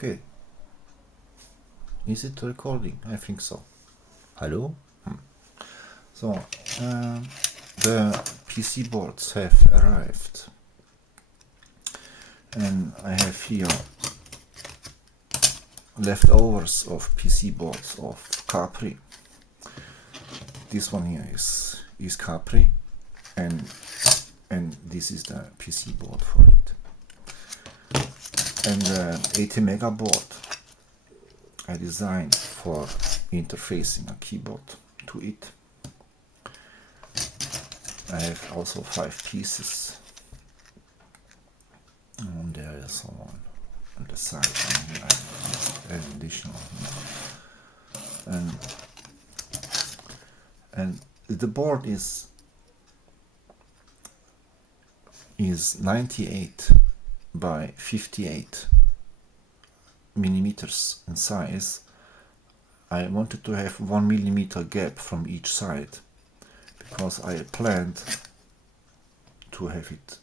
Okay. Is it recording? I think so. Hello? So, the PC boards have arrived. And I have here leftovers of PC boards of Capri. This one here is Capri, and this is the PC board for it. And the ATMega board I designed for interfacing a keyboard to it. I have also 5 pieces, and there is one on the side, and additional, and the board is 98 by 58 millimeters in size. I wanted to have 1 millimeter gap from each side because I planned to have it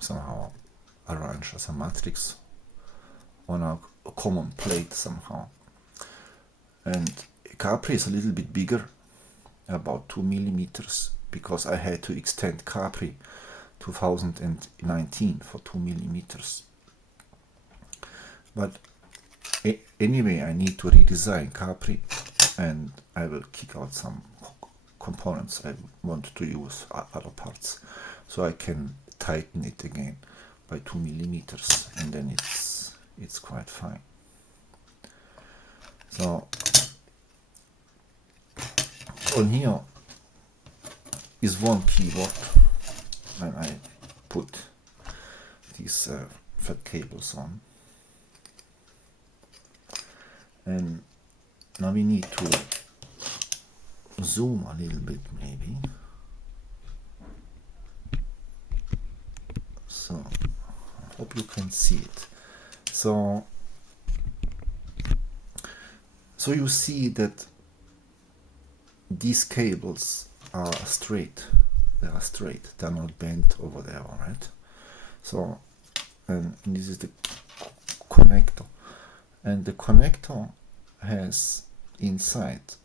somehow arranged as a matrix on a common plate somehow. And Capri is a little bit bigger, about 2 millimeters, because I had to extend Capri 2019 for 2 millimeters. But anyway, I need to redesign Capri, and I will kick out some components I want to use, other parts, so I can tighten it again by 2 millimeters, and then it's quite fine. So on here is one keyboard, and I put these fat cables on. And now we need to zoom a little bit, maybe. So I hope you can see it. So you see that these cables are straight. They are straight. They are not bent or whatever, right? So, and this is the connector, and the connector has inside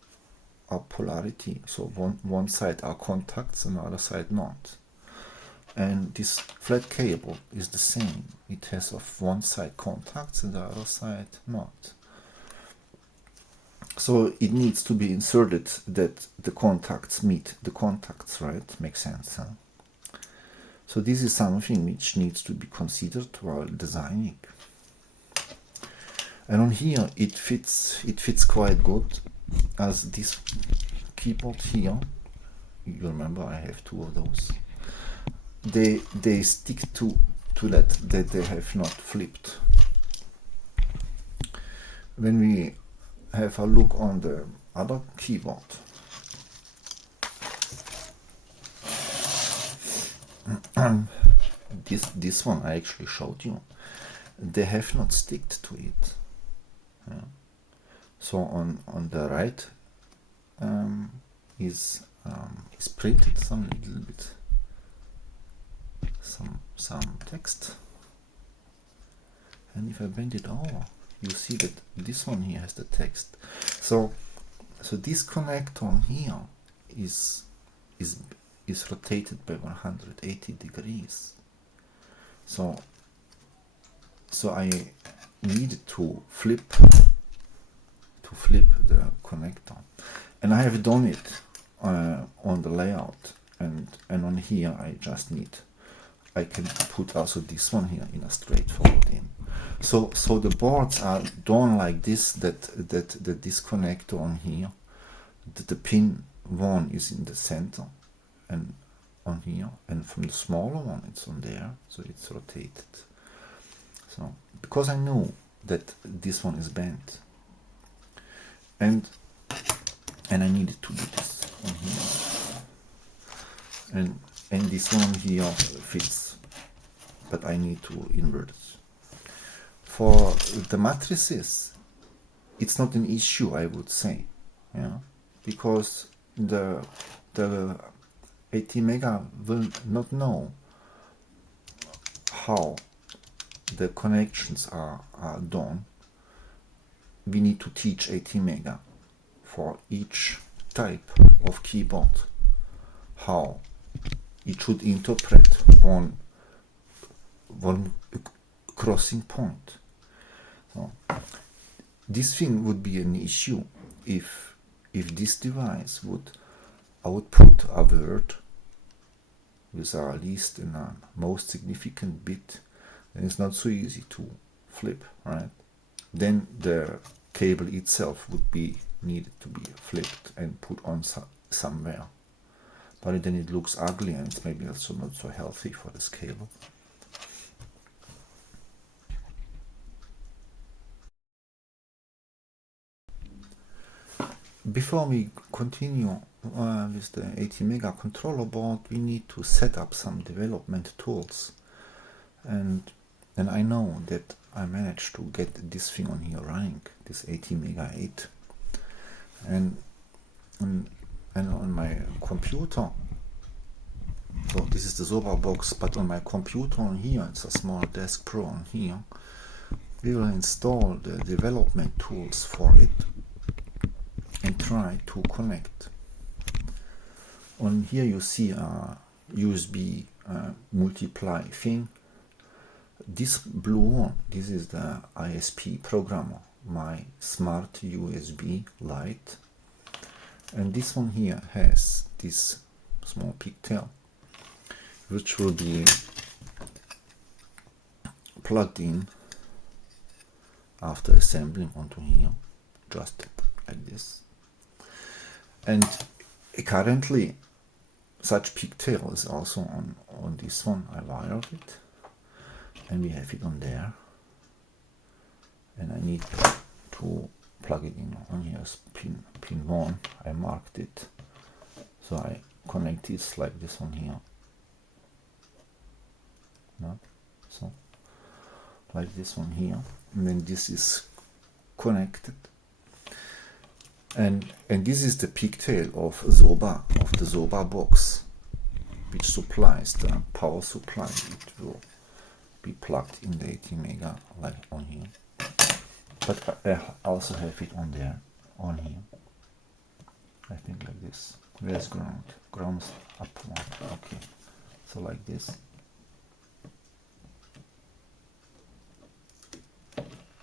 a polarity. So one side are contacts and the other side not. And this flat cable is the same. It has of one side contacts and the other side not. So it needs to be inserted that the contacts meet the contacts, right? Makes sense, huh? So this is something which needs to be considered while designing. And on here it fits quite good, as this keyboard here, you remember I have 2 of those, they stick to that they have not flipped. When we have a look on the other keyboard, this one I actually showed you, they have not sticked to it. Yeah. So on the right is printed some little bit, some text, and if I bend it over, you see that this one here has the text. So this connector here is rotated by 180 degrees. So I needed to flip the connector, and I have done it on the layout, and on here I can put also this one here in a straightforward in. So the boards are done like this, that this connector on here, the pin 1 is in the center and on here, and from the smaller one it's on there, so it's rotated. So because I know that this one is bent, and I needed to do this on here, and this one here fits, but I need to invert it. For the matrices, it's not an issue, I would say, yeah, because the ATMega will not know how the connections are done we need to teach ATMega for each type of keyboard how it should interpret one crossing point. So this thing would be an issue if this device would output a word with a least and a most significant bit, then it's not so easy to flip, right? Then the cable itself would be needed to be flipped and put on somewhere. But then it looks ugly and it's maybe also not so healthy for this cable. Before we continue with the ATMega controller board, we need to set up some development tools. And I know that I managed to get this thing on here running, this ATMega8. And on my computer, so this is the Zoba box, but on my computer on here, it's a small Desk Pro on here, we will install the development tools for it and try to connect. On here you see a USB multiply thing. This blue one, this is the ISP programmer, my smart USB light. And this one here has this small pigtail, which will be plugged in after assembling onto here, just like this. And currently such pigtail is also on this one. I wired it and we have it on there, and I need to plug it in on here as pin 1. I marked it, so I connect this like this one here, no? So like this one here, and then this is connected. And this is the pigtail of Zoba, of the Zoba box, which supplies the power supply. It will be plugged in the ATMega like on here. But I also have it on there, on here. I think like this. Where's ground? Ground's up one. Okay. So like this.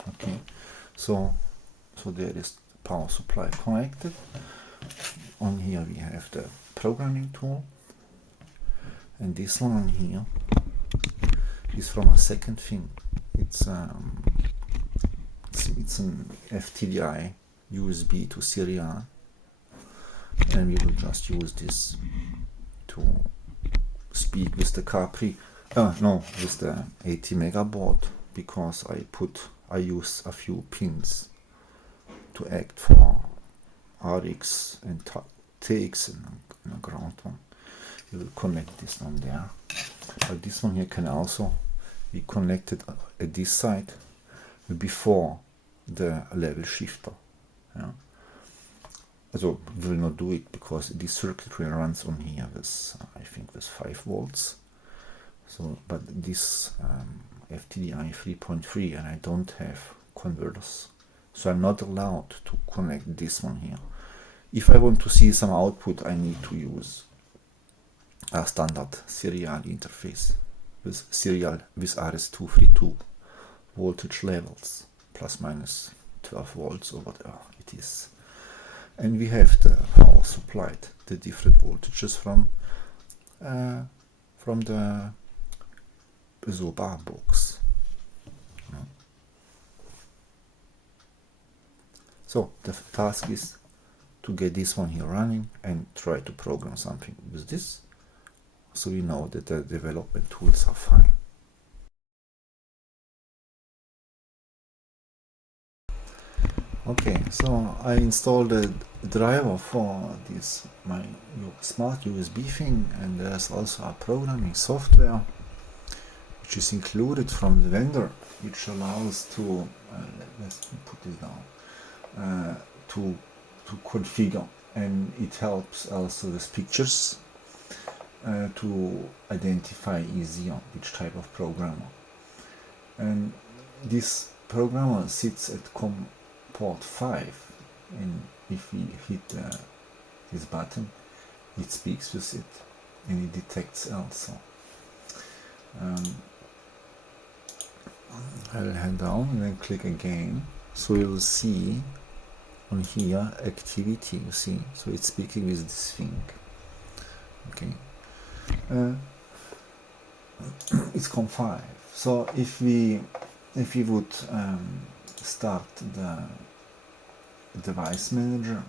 Okay. So there is power supply connected. On here we have the programming tool, and this one on here is from a second thing. It's an FTDI USB to serial, and we will just use this to speak with the Capri, with the ATMega board, because I use a few pins to act for RX and TX and a ground one. We will connect this on there. But this one here can also be connected at this side before the level shifter. Yeah. So we will not do it because this circuitry runs on here with I think with 5 volts. So, but this FTDI 3.3, and I don't have converters, so I'm not allowed to connect this one here. If I want to see some output, I need to use a standard serial interface with RS232 voltage levels, plus minus 12 volts or whatever it is. And we have the power supplied, the different voltages from the Zoba box. So the task is to get this one here running and try to program something with this, so we know that the development tools are fine. Okay, so I installed a driver for this my smart USB thing, and there's also a programming software which is included from the vendor, which allows to let's put this down, to configure, and it helps also with pictures to identify easier which type of programmer. And this programmer sits at component port 5, and if we hit this button, it speaks with it and it detects also. I will head down and then click again, so you will see on here activity, you see, so it's speaking with this thing. Okay, it's COM5. So if we would start the device manager,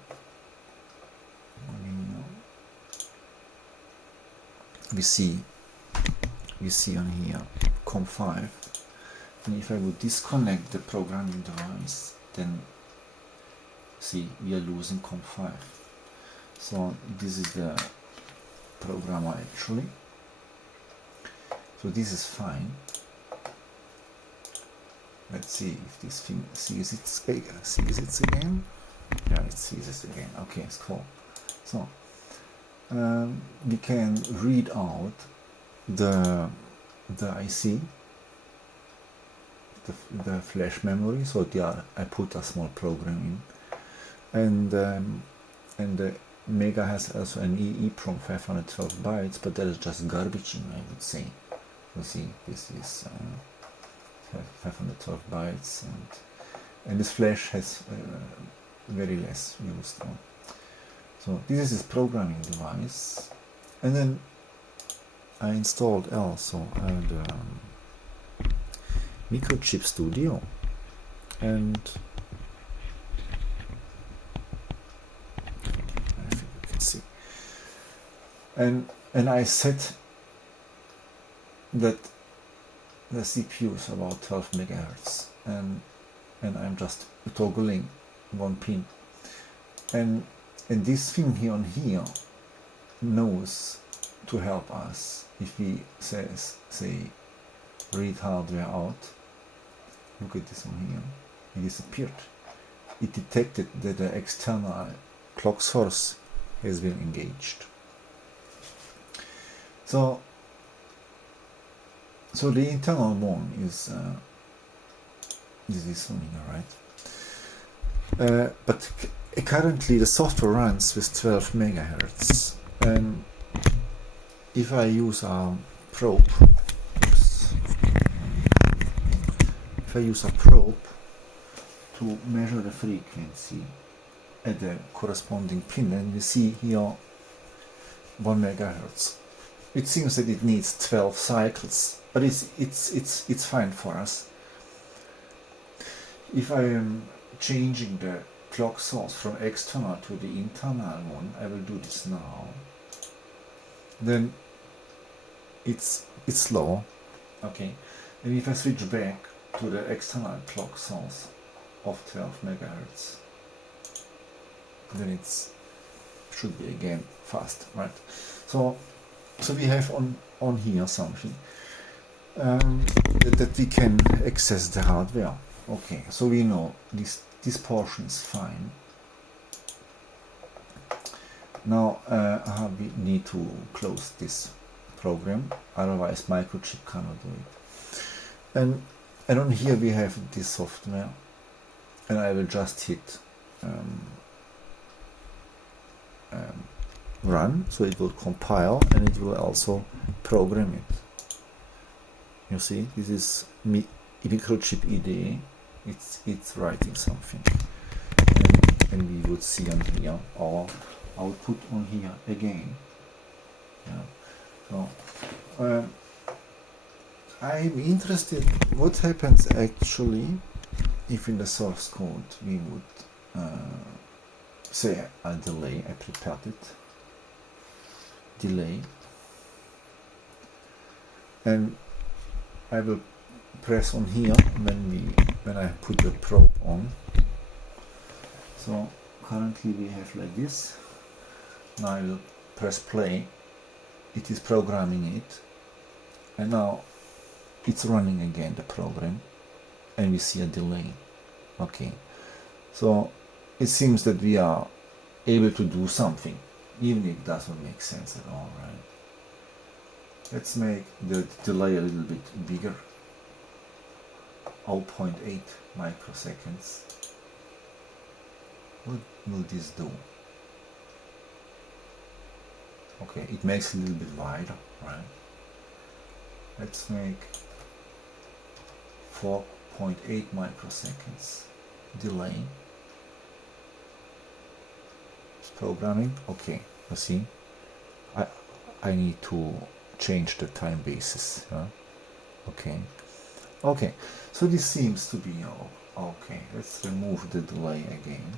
we see on here COM5, and if I would disconnect the programming device, then see we are losing COM5. So this is the programmer actually. So this is fine. Let's see if this thing sees it again. Yeah, it sees it again. Okay, it's cool. So we can read out the IC, the flash memory. So there I put a small program in, and the Mega has also an EEPROM 512 bytes, but that is just garbage in, I would say. You see, this is 512 bytes, and this flash has very less used one. So this is his programming device, and then I installed also the Microchip Studio, and I think you can see, and I set that the CPU is about 12 megahertz, and I'm just toggling one pin, and this thing here on here knows to help us if we say read hardware out. Look at this one here, it disappeared. It detected that the external clock source has been engaged. So the internal one is this one here, right? But currently the software runs with 12 megahertz, and if I use a probe, to measure the frequency at the corresponding pin, and you see here 1 megahertz. It seems that it needs 12 cycles, but it's fine for us. If I am changing the clock source from external to the internal one, I will do this now. Then it's slow, okay. And if I switch back to the external clock source of 12 megahertz, then it should be again fast, right? So we have on here something that we can access the hardware. Okay, so we know this portion is fine. Now we need to close this program, otherwise Microchip cannot do it. And on here we have this software, and I will just hit run, so it will compile and it will also program it. You see, this is Microchip IDE. It's writing something, and we would see on here our output on here again. Yeah. So I'm interested what happens actually if in the source code we would say a delay. I prepared it, delay, and I will press on here when I put the probe on. So currently we have like this. Now I will press play. It is programming it, and now it's running again the program, and we see a delay. Okay, so it seems that we are able to do something, even if it doesn't make sense at all, right? Let's make the delay a little bit bigger, 0.8 microseconds. What will this do? Okay, it makes it a little bit wider, right? Let's make 4.8 microseconds delay. Programming. Okay, you see, I need to change the time basis. Okay, so this seems to be all. Okay, let's remove the delay again.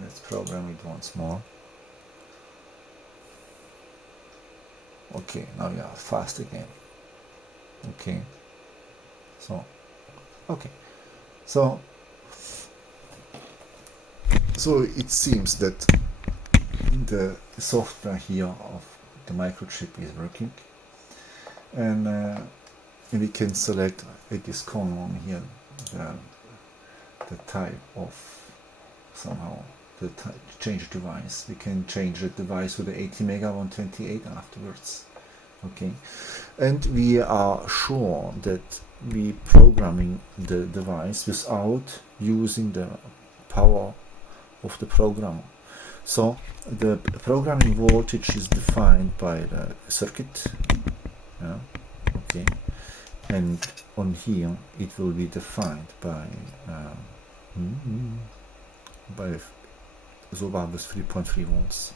Let's program it once more. Okay, now we are fast again. Okay, so so it seems that the software here of the microchip is working, and we can select at this column here the type of somehow the change device. We can change the device with the ATMega128 afterwards. Okay, and we are sure that we programming the device without using the power of the programmer. So the programming voltage is defined by the circuit, okay, and on here it will be defined by so values 3.3 volts.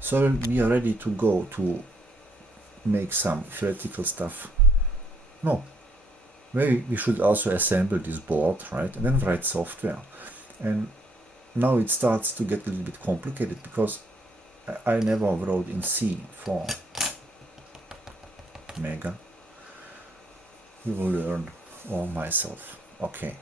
So we are ready to go to make some theoretical stuff. No, maybe we should also assemble this board, right, and then write software. And now it starts to get a little bit complicated because I never wrote in C for Mega. We will learn all myself. Okay.